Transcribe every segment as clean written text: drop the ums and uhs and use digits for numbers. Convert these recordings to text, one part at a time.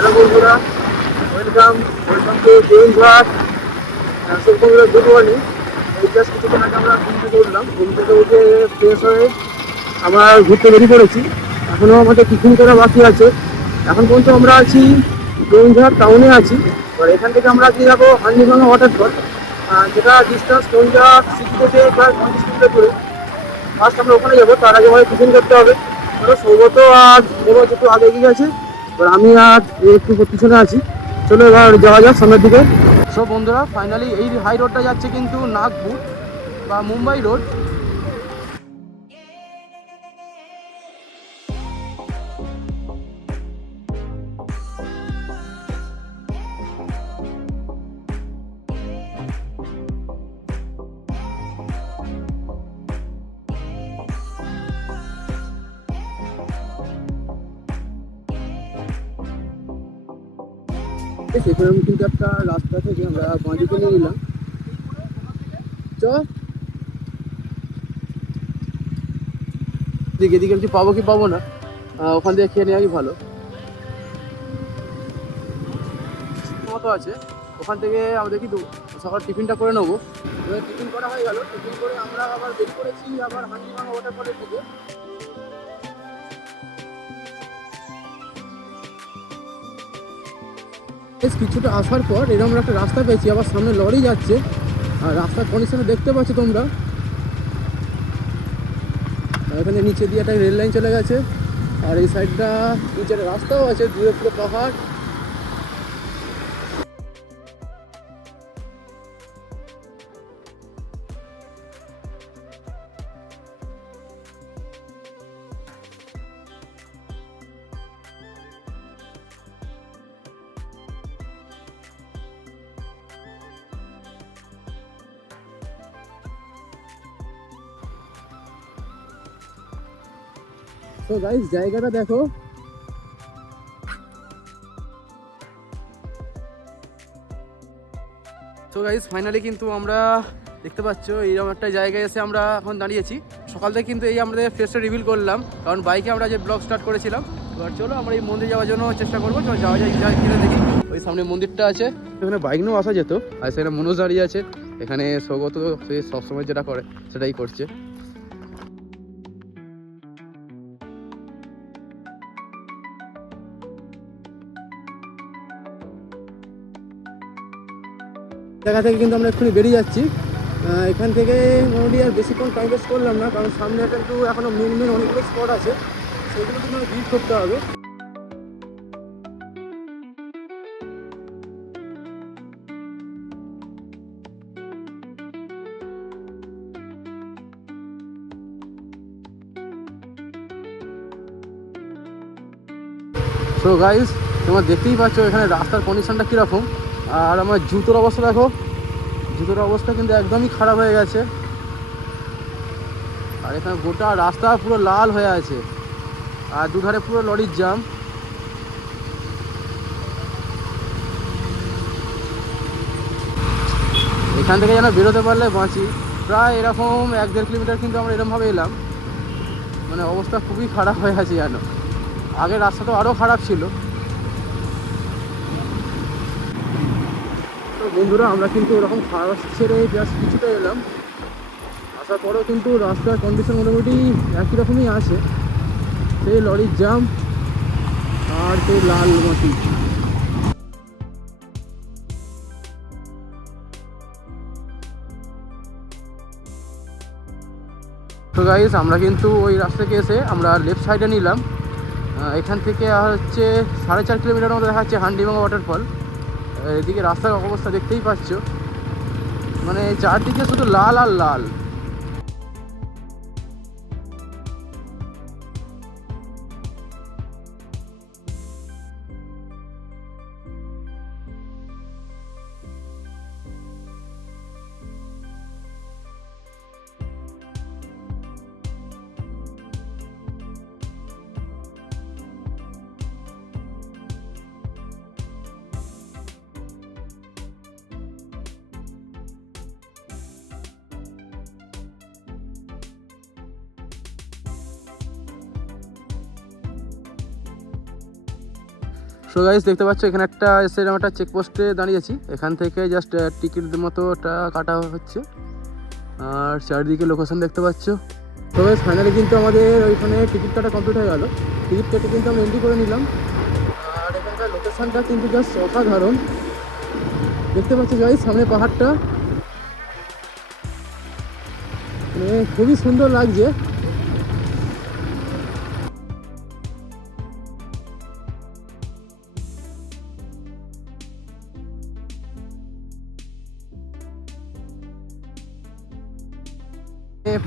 Hello বন্ধুরা, welcome welcome to কেউঝাট। বন্ধুরা, good morning. এই জাস্ট কিছুক্ষণ আগে আমরা ঘুম থেকে উঠলাম। ঘুম থেকে উঠে ফ্রেশ হয়ে আমরা ঘুরতে বেরিয়ে পড়েছি। এখনও আমাদের টিফিন করা বাকি আছে। এখন পর্যন্ত আমরা আছি কেউঝাট টাউনে আছি। এবার এখান থেকে আমরা আজকে যাবো হান্ডিভাঙা ওয়াটারফল, যেটা ডিস্টেন্স কেউঝাট সিটি থেকে প্রায় 50 কিলোমিটার দূরে। ফার্স্ট আমরা ওখানে যাবো, তার আগে আমাদের টিফিন করতে হবে। ধরো সৌগত আর দেবজ একটু আগে এগিয়ে গেছে, এবার আমি আর একটু পিছনে আছি। চলো এবার যাওয়া যাক সামনের দিকে। সব বন্ধুরা, ফাইনালি এই হাই রোডটা যাচ্ছে কিন্তু নাগপুর বা মুম্বাই রোড। সেখানে আমি কিন্তু একটা রাস্তা থেকে আমরা বাঁদিকে নিয়ে নিলাম। চ এদিকে আমি পাবো কি পাবো না, ওখান থেকে খেয়ে নেওয়াই ভালো। মতো আছে, ওখান থেকে আমাদের কিন্তু সকাল টিফিনটা করে নেবো। এবার টিফিন করা হয়ে গেল, টিফিন করে আমরা আবার বেরিয়ে পড়েছি আবার হান্ডিভাঙা ওয়াটারফলের দিকে। বেশ কিছুটা আসার পর এরকম একটা রাস্তা পেয়েছি, আবার সামনে লরি যাচ্ছে। আর রাস্তার কন্ডিশনে দেখতে পাচ্ছ তোমরা, এখানে নিচে দিয়ে একটা রেল লাইন চলে গেছে। আর এই সাইডটা নিচের রাস্তাও আছে, দূরে পুরো পাহাড়। তো গাইস, জায়গাটা দেখো। তো গাইস, ফাইনালি কিন্তু আমরা দেখতে পাচ্ছ এইরকম একটা জায়গায় এসে আমরা এখন দাঁড়িয়েছি। সকাল থেকে কিন্তু এই আমাদের ফেসটা রিভিল করলাম, কারণ বাইকে আমরা যে ব্লগ স্টার্ট করেছিলাম। এবার চলো আমরা এই মন্দির যাওয়ার জন্য চেষ্টা করবো। চলো যাওয়া যায় কিনে দেখি। ওই সামনে মন্দিরটা আছে, এখানে বাইক নিয়েও আসা যেত। আর সেখানে মনোজ দাঁড়িয়ে আছে। এখানে সৌগত সে সবসময় যেটা করে সেটাই করছে। জায়গা থেকে কিন্তু আমরা এক্ষুনি বেরিয়ে যাচ্ছি। এখান থেকে মোটামুটি আর বেশিক্ষণ টাইম ওয়েস্ট করলাম না, কারণ সামনে কিন্তু এখনও মেন অনেকগুলো স্পট আছে, সেগুলো কিন্তু ভিড় করতে হবে। সো গাইস, তোমরা দেখতেই পাচ্ছ এখানে রাস্তার কন্ডিশনটা কীরকম। আর আমার জুতোর অবস্থা দেখো, জুতোর অবস্থা কিন্তু একদমই খারাপ হয়ে গেছে। আর এখানে গোটা রাস্তা পুরো লাল হয়ে আছে, আর দুধারে পুরো লরির জ্যাম। এখান থেকে যেন বেরোতে পারলে বাঁচি। প্রায় এরকম 1-1.5 কিলোমিটার কিন্তু আমরা এরকমভাবে এলাম। মানে অবস্থা খুবই খারাপ হয়ে আছে যেন। আগের রাস্তা তো আরও খারাপ ছিল। তো বন্ধুরা, আমরা কিন্তু ওরকম খারাপ ছেড়ে জাস্ট কিছুটা এলাম। আসার পরেও কিন্তু রাস্তার কন্ডিশন মোটামুটি একই রকমই আছে, সেই লরির জ্যাম আর সেই লাল মাটি। তো গাইস, আমরা কিন্তু ওই রাস্তা থেকে এসে আমরা লেফট সাইডে নিলাম। এখান থেকে হচ্ছে 4.5 কিলোমিটার মতো দেখাচ্ছে হান্ডিভাঙা ওয়াটারফল। এদিকে রাস্তার অবস্থা দেখতেই পাচ্ছ, মানে চারদিকে শুধু লাল আর লাল। সো গাইস দেখতে পাচ্ছ এখানে একটা সেরকম একটা চেকপোস্টে দাঁড়িয়েছি, এখান থেকে জাস্ট টিকিট মতোটা কাটা হচ্ছে আর চারিদিকে লোকেশন দেখতে পাচ্ছ। তো গাইস ফাইনালি কিন্তু আমাদের ওইখানে টিকিট কাটা কমপ্লিট হয়ে গেল, টিকিট কেটে কিন্তু আমরা এন্ট্রি করে নিলাম। আর এখানকার লোকেশনটা কিন্তু জাস্ট অসাধারণ, দেখতে পাচ্ছ গাইস সামনে পাহাড়টা, মানে খুবই সুন্দর লাগছে।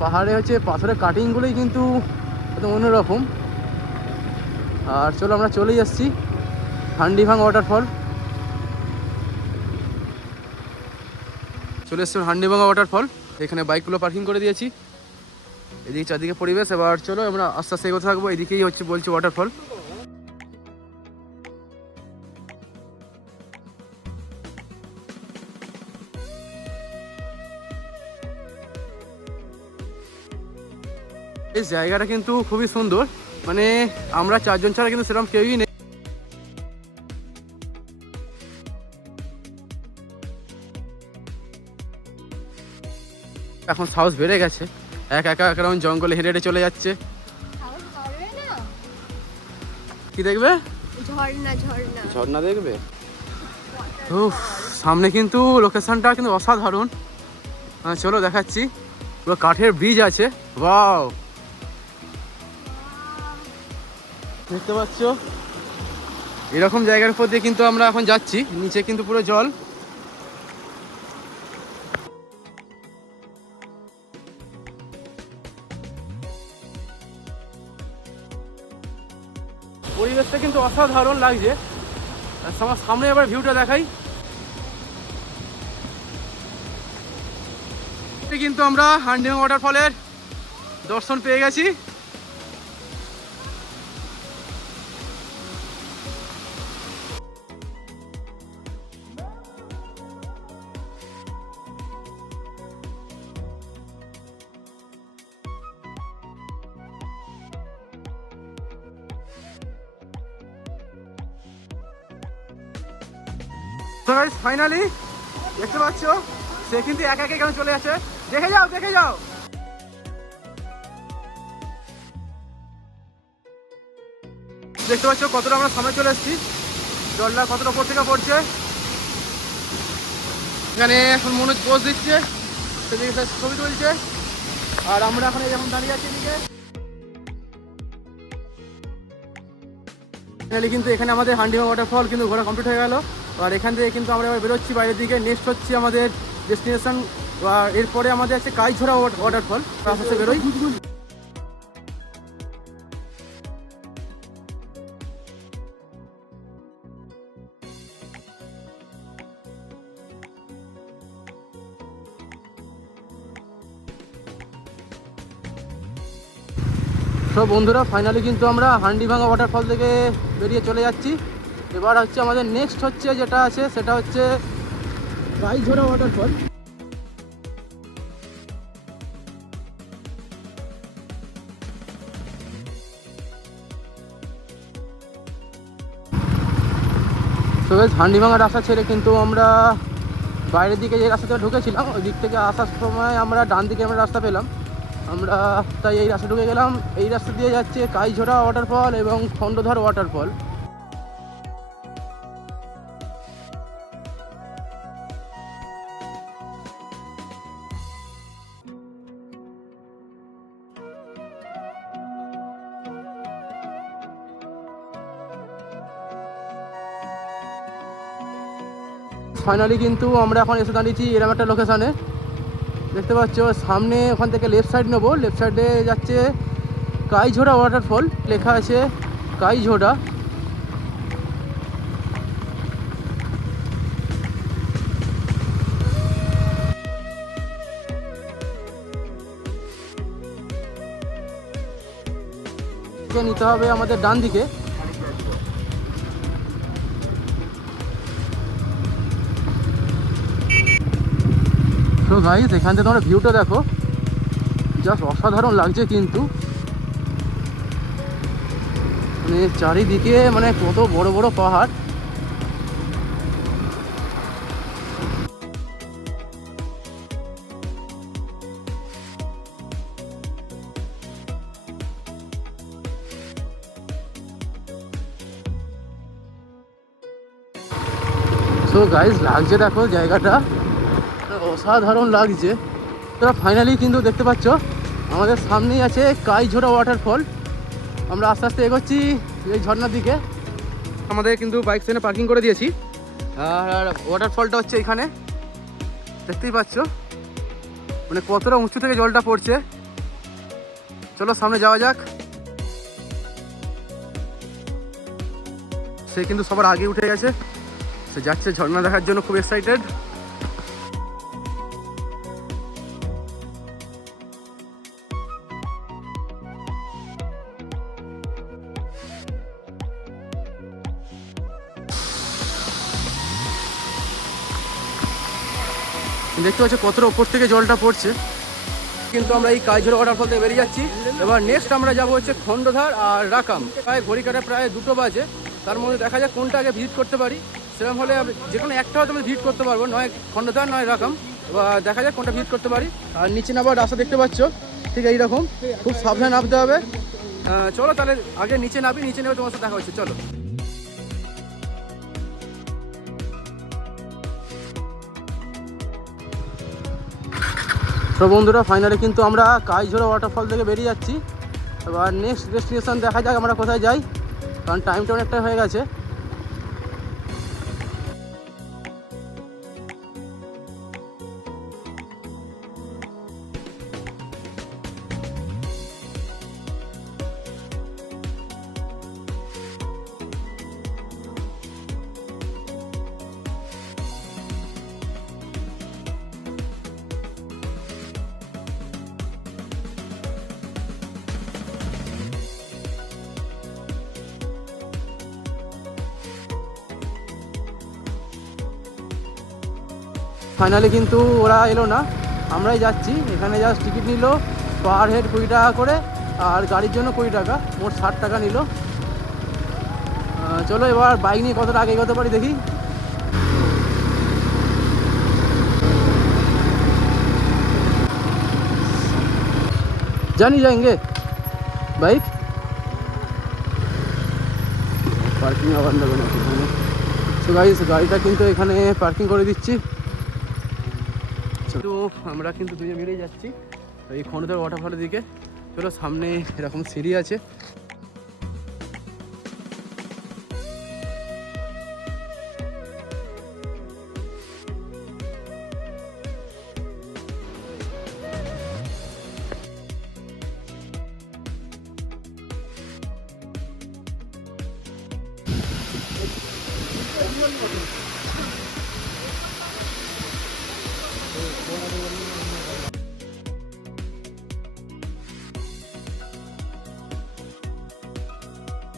পাহাড়ে হচ্ছে পাথরের কাটিংগুলোই কিন্তু একদম অন্যরকম। আর চলো আমরা চলেই আসছি হান্ডিভাং ওয়াটারফল। চলে এসছি হান্ডিভাঙা ওয়াটারফল, এখানে বাইকগুলো পার্কিং করে দিয়েছি, এদিকে চারদিকে পরিবেশ। এবার চলো আমরা আস্তে আস্তে এগোতে থাকবো, এদিকেই হচ্ছে বলছি ওয়াটারফল। এই জায়গাটা কিন্তু খুবই সুন্দর, মানে আমরা চারজন ছাড়া কিন্তু সেরকম কেউই নেই। এখন সাহস বেড়ে গেছে, একা একা একরকম জঙ্গলে হেঁটে হেঁটে চলে যাচ্ছে। কি দেখবে? ঝর্ণা দেখবে। উফ, সামনে কিন্তু লোকেশনটা কিন্তু অসাধারণ, চলো দেখাচ্ছি। পুরো কাঠের ব্রিজ আছে, ওয়াও দেখতে পাচ্ছ। এরকম জায়গার উপর দিয়ে কিন্তু আমরা এখন যাচ্ছি, নিচে কিন্তু পুরো জল। পরিবেশটা কিন্তু অসাধারণ লাগছে। আমার সামনে আবার ভিউটা দেখাই, কিন্তু আমরা হান্ডিভাং ওয়াটারফলের দর্শন পেয়ে গেছি। ফাইনালি দেখতে পাচ্ছ সে কিন্তু একা একা কেন চলে আসে, দেখে যাও দেখে যাও। দেখতে পাচ্ছ কতটা আমরা সামনে চলে এসেছি, জলটা কতটা উপর থেকে পড়ছে। এখানে এখন মনোজ পোজ দিচ্ছে, সেদিকে ছবি তুলছে, আর আমরা এখন এই যখন দাঁড়িয়ে আছি এদিকে। ফাইনালি কিন্তু এখানে আমাদের হান্ডিভাং ওয়াটারফল কিন্তু ঘোরা কমপ্লিট হয়ে গেল। আর এখান থেকে কিন্তু আমরা এবার বেরোচ্ছি বাইরের দিকে। নেক্সট হচ্ছে আমাদের ডেস্টিনেশন, আর এরপরে আমাদের আছে কাইঝোড়া ওয়াটারফল, আস্তে আস্তে বেরোই। সব বন্ধুরা ফাইনালি কিন্তু আমরা হান্ডিভাঙা ওয়াটারফল থেকে বেরিয়ে চলে যাচ্ছি। এবার হচ্ছে আমাদের নেক্সট হচ্ছে যেটা আছে সেটা হচ্ছে কাইঝোড়া ওয়াটারফল। তো বেশ হান্ডিভাঙা রাস্তা ছেড়ে কিন্তু আমরা বাইরের দিকে যে রাস্তা থেকে ঢুকেছিলাম ওই দিক থেকে আসার সময় আমরা ডান দিকে আমরা রাস্তা পেলাম, আমরা তাই এই রাস্তা ঢুকে গেলাম। এই রাস্তা দিয়ে যাচ্ছে কাইঝোড়া ওয়াটারফল এবং খণ্ডধর ওয়াটারফল। ফাইনালি কিন্তু আমরা এখন এসে দাঁড়িয়েছি এরকম একটা লোকেশানে, দেখতে পাচ্ছ সামনে। ওখান থেকে লেফট সাইড নেবো, লেফট সাইডে যাচ্ছে কাইঝোড়া ওয়াটারফল, লেখা আছে কাইঝোড়া। নিতে হবে আমাদের ডান দিকে। তো গাইস এখান থেকে তোমরা ভিউটা দেখো, জাস্ট অসাধারণ লাগছে কিন্তু, মানে চারিদিকে মানে কত বড় বড় পাহাড়। সো গাইজ লাগছে, দেখো জায়গাটা অসাধারণ লাগছে। তোরা ফাইনালি কিন্তু দেখতে পাচ্ছ আমাদের সামনেই আছে কাইঝোড়া ওয়াটারফল। আমরা আস্তে আস্তে এগোচ্ছি এই ঝর্ণার দিকে। আমাদের কিন্তু বাইক সেখানে পার্কিং করে দিয়েছি, আর ওয়াটারফলটা হচ্ছে এখানে, দেখতেই পাচ্ছ মানে কতটা উঁচু থেকে জলটা পড়ছে। চলো সামনে যাওয়া যাক। সে কিন্তু সবার আগে উঠে গেছে, সে যাচ্ছে ঝর্ণা দেখার জন্য, খুব এক্সাইটেড। দেখতে পাচ্ছ কতটা উপর থেকে জলটা পড়ছে। কিন্তু আমরা এই কাইঝোড়া ওয়াটারফল থেকে বেরিয়ে যাচ্ছি। এবার নেক্সট আমরা যাবো হচ্ছে খন্ডধার আর রাকাম। প্রায় ঘড়ি কাটা প্রায় 2টো বাজে, তার মধ্যে দেখা যাক কোনটা আগে ভিজিট করতে পারি। সেরকম হলে যে কোনো একটা হয়তো আমরা ভিজিট করতে পারবো, নয় খন্ডধার নয় রাকাম। এবার দেখা যাক কোনটা ভিজিট করতে পারি। আর নিচে নামার রাস্তা দেখতে পাচ্ছ ঠিক এইরকম, খুব সাবধানে নামতে হবে। চলো তাহলে আগে নিচে নামি, নিচে নেমে তোমার সাথে দেখা হচ্ছে, চলো। তো বন্ধুরা ফাইনালি কিন্তু আমরা কাইঝোড়া ওয়াটারফল থেকে বেরিয়ে যাচ্ছি। এবার নেক্সট ডেস্টিনেশন দেখা যাক আমরা কোথায় যাই, কারণ টাইমটা অনেকটা হয়ে গেছে। ফাইনালি কিন্তু ওরা এলো না, আমরাই যাচ্ছি। এখানে জাস্ট টিকিট নিল পার হেড 20 টাকা করে, আর গাড়ির জন্য 20 টাকা, মোট 60 টাকা নিল। চলো এবার বাইক নিয়ে কতটা আগে এগোতে পারি দেখি। জানি যাएंगे বাইক পার্কিং আবার নেবে না। সো গাইস গাড়িটা কিন্তু এখানে পার্কিং করে দিচ্ছি। তো আমরা কিন্তু দুজনে বেরিয়ে যাচ্ছি এই খন্ডধার ওয়াটারফলের দিকে। চলো সামনে এরকম সিঁড়ি আছে,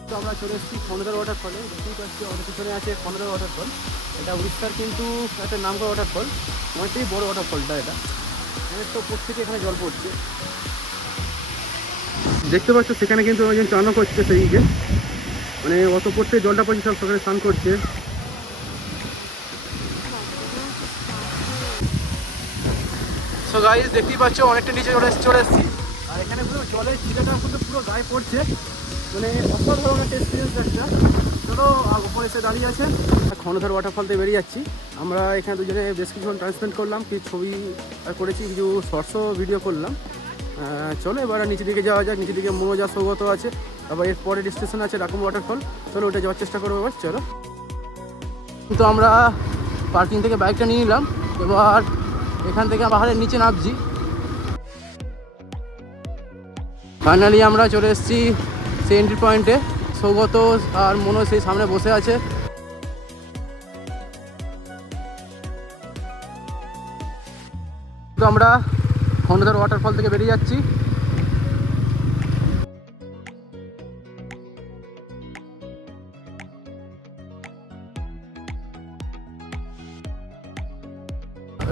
তো আমরা চলে এসেছি খন্ডধার ওয়াটারফলে। দেখতেই পাচ্ছি আমাদের পিছনে আছে খন্ডধার ওয়াটারফল। এটা উড়িষ্যার কিন্তু একটা নামকরা ওয়াটারফল, অনেকটাই বড় ওয়াটারফলটা। এটা অনেক তো উপর থেকে এখানে জল পড়ছে, দেখতে পাচ্ছ। সেখানে কিন্তু একজন চানও করছে সেইদিকে, মানে অত উপর থেকে জলটা পড়ছে, সব সকালে স্নান করছে। সো গাইস দেখতেই পাচ্ছ অনেকটা নিচে চলে এসেছি, আর এখানে পুরো জলের ছিটাটা কিন্তু পুরো গায়ে পড়ছে, মানে অসাধারণ একটা এক্সপিরিয়েন্স একটা। চলো উপরে এসে দাঁড়িয়ে আছে খন্ডধার ওয়াটারফল থেকে বেরিয়ে যাচ্ছি আমরা। এখানে দুজনে বেশ কিছুক্ষণ টাইম স্পেন্ড করলাম, কিছু ছবি করেছি, কিছু শর্টসও ভিডিও করলাম। চলো এবার নিচের দিকে যাওয়া যাক। নিচের দিকে মনোজা সৌগত আছে, আবার এর পরে স্টেশন আছে রাকাম ওয়াটারফল। চলো ওটা যাওয়ার চেষ্টা করবো এবার, চলো। কিন্তু আমরা পার্কিং থেকে বাইকটা নিয়ে নিলাম, এবার এখান থেকে পাহাড়ের নিচে নামছি। ফাইনালি আমরা চলে এসেছি সেই এন্ট্রি পয়েন্টে। সৌগত আর মনো সেই সামনে বসে আছে। তো আমরা খন্ডধার ওয়াটারফল থেকে বেরিয়ে যাচ্ছি।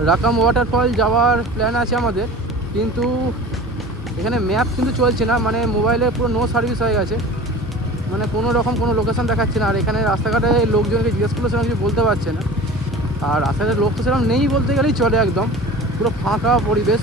রাকাম ওয়াটারফল যাওয়ার প্ল্যান আছে আমাদের, কিন্তু এখানে ম্যাপ কিন্তু চলছে না, মানে মোবাইলে পুরো নো সার্ভিস হয়ে গেছে, মানে কোনো রকম কোনো লোকেশান দেখাচ্ছে না। আর এখানে রাস্তাঘাটে লোকজনকে জিজ্ঞেস করলে সেরকম কিছু বলতে পারছে না। আর রাস্তাঘাটে লোক তো সেরকম নেই বলতে গেলেই চলে, একদম পুরো ফাঁকা পরিবেশ।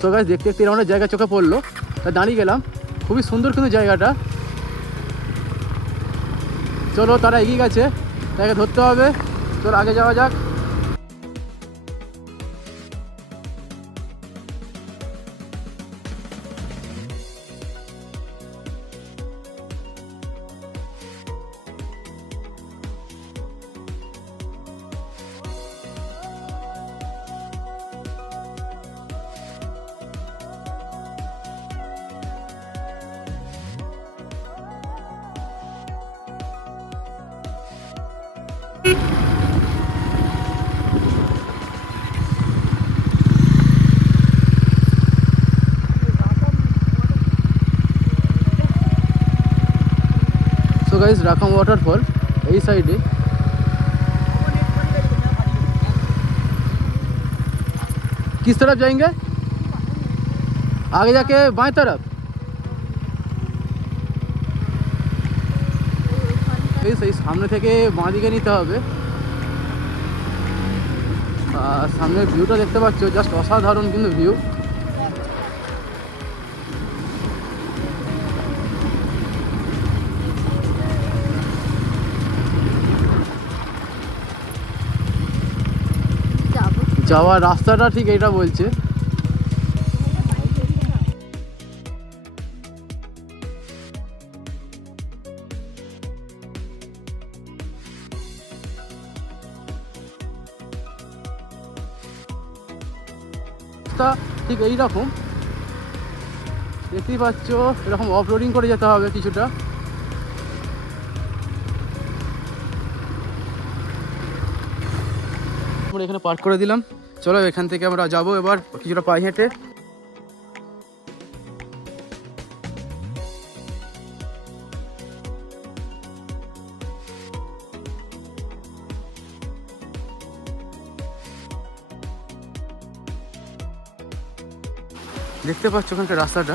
তো গাইস দেখতে দেখতে এরকম একটা জায়গা চোখে পড়লো, তা দাঁড়িয়ে গেলাম। খুবই সুন্দর কিন্তু জায়গাটা। চলো তারা এগিয়ে গেছে, তাকে ধরতে হবে। চলো আগে যাওয়া যাক। सो गाइस राखम वाटरफॉल यही साइड है। किस तरफ जाएंगे? आगे जाके बाएं तरफ। এই সামনে থেকে বাঁ দিকে নিতে হবে। সামনের ভিউটা দেখতে পাচ্ছ, জাস্ট অসাধারণ কিন্তু ভিউ। যাওয়ার রাস্তাটা ঠিক এইটা বলছে। ঠিক এইরকম দেখতেই পাচ্ছ, এরকম অফরোডিং করে যেতে হবে কিছুটা। আমরা এখানে পার্ক করে দিলাম। চলো এখান থেকে আমরা যাবো এবার কিছুটা পায়ে হেঁটে। দেখতে পাচ্ছ ওখানকার রাস্তাটা,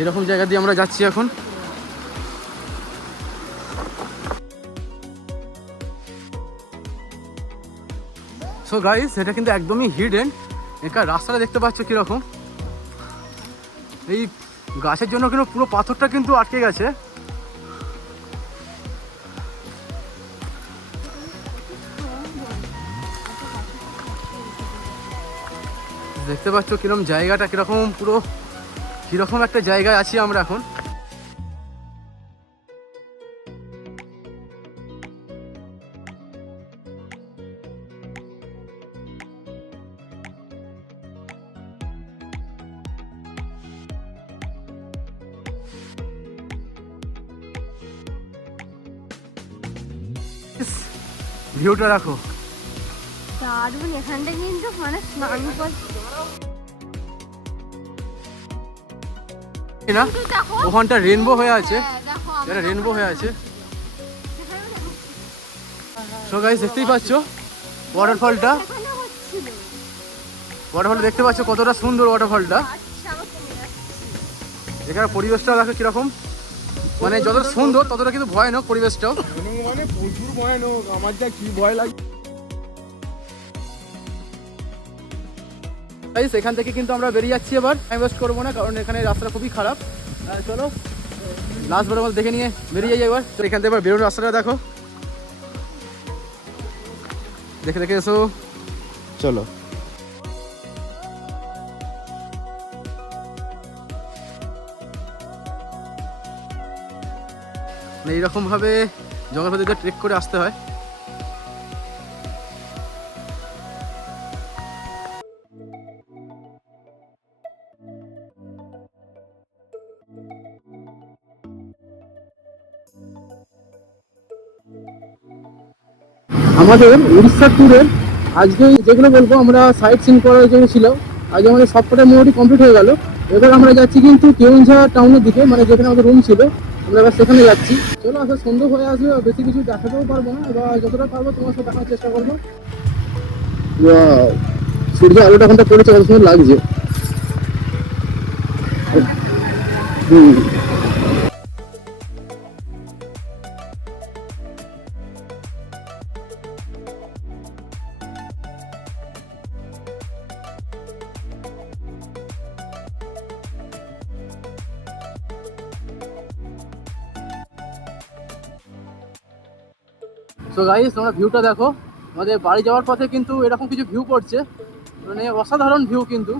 এরকম জায়গা দিয়ে আমরা যাচ্ছি এখন। সো গাইস এটা কিন্তু একদমই হিডেন। এখানে রাস্তাটা দেখতে পাচ্ছ কিরকম, এই গাছের জন্য কিন্তু পুরো পাথরটা কিন্তু আটকে গেছে। দেখতে পাচ্ছ কিরকম জায়গাটা, কিরকম পুরো কিরকম একটা জায়গায় আছি আমরা এখন। ভিউটা রাখো, দারুণ। এখানটা কিন্তু মানে স্নান করতে না, ওখানটা রেনবো হয়ে আছে, দেখো এটা রেনবো হয়ে আছে। সো গাইস দেখতেই পাচ্ছ ওয়াটারফলটা, ওয়াটারফল দেখতে পাচ্ছ কতটা সুন্দর ওয়াটারফলটা। এখানে পরিবেশটা দেখো কিরকম, মানে যতটা সুন্দর ততটা কিন্তু ভয়ানক পরিবেশটাও। মানে প্রচুর ভয়ানক, আমার যা কি ভয় লাগে। গাইস এখান থেকে কিন্তু আমরা বেরিয়ে যাচ্ছি এবার, টাইম ওয়েস্ট করবো না, কারণ এখানে রাস্তাটা খুবই খারাপ। চলো লাস্ট বরাবর দেখে নিয়ে বেরিয়ে যাই এবার। তো এখান থেকে এবার বেরোনোর রাস্তাটা দেখো, দেখে দেখে এসো। চলো এইরকম ভাবে জঙ্গল ভেতর দিয়ে ট্রেক করে আসতে হয়। আমাদের উড়িষ্যার ট্যুরের আজকে যেগুলো বলবো, আমরা সাইট সিন করার জন্য ছিল, আজ আমাদের সবকটা মোটামুটি কমপ্লিট হয়ে গেল। এবার আমরা যাচ্ছি কিন্তু কেউঝা টাউনের দিকে, মানে যেখানে আমাদের রুম ছিল, আমরা এবার সেখানে যাচ্ছি। চলো আসলে সন্ধ্যা হয়ে আসবে, বেশি কিছু দেখাতেও পারবো না, এবার যতটা পারবো তোমার সাথে দেখানোর চেষ্টা করবো। সূর্য আলোটা এখনটা পড়েছে, কত সুন্দর লাগছে। তো গাইস তোমরা ভিউটা দেখো, আমাদের বাড়ি যাওয়ার পথে কিন্তু এরকম কিছু ভিউ পড়ছে, মানে অসাধারণ ভিউ কিন্তু।